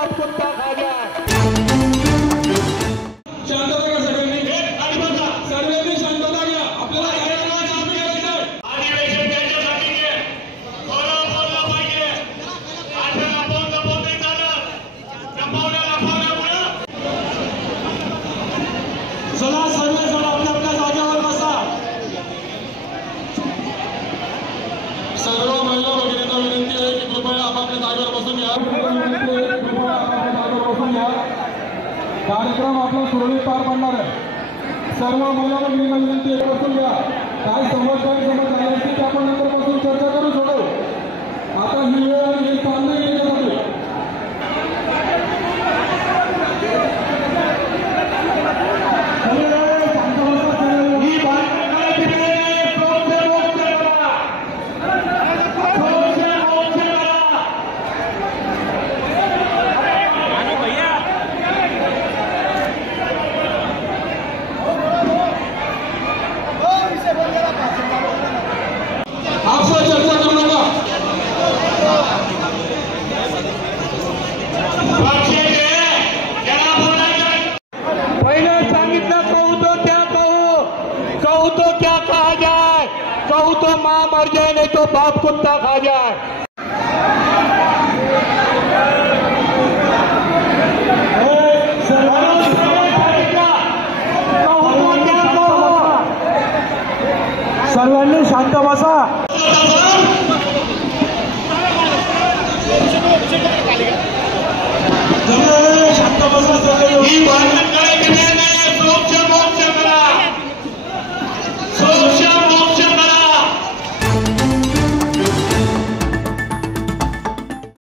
बाप कुत्ता खा जाए। शांतता घ्या सगळ्यांनी, सर्वांनी शांतता घ्या। आपल्याला कार्यक्रमाची आम्ही करायचं अधिवेशन त्याच्यासाठी घे, खरं बोललं पाहिजे। असं लपवून नाही चालत, लपवल्यामुळं चला सर्वजण आपल्या आपल्या जागेवर बसा। सर्व महिला भगिनींना विनंती आहे की कृपया आपापल्या जागेवर बसून घ्या। कार्यक्रम आपला सुरळीत पार पडणार आहे। सर्व महिला भगिनींना विनंती आहे बसून घ्या। काय समस्या झाली असतील ते आपण नंतर बसून चर्चा करू शकतो। आता ही वेळ आहे हे चांगले घेण्यासाठी। आपसे चर्चा करू नका। पहले सांगितलं कहू तो क्या कहू तो क्या कहा जाए, कहू तो मां मर जाए नहीं तो बाप कुत्ता खा जाए। सर्वांनी शांत बसा। शांत बसा सर्व।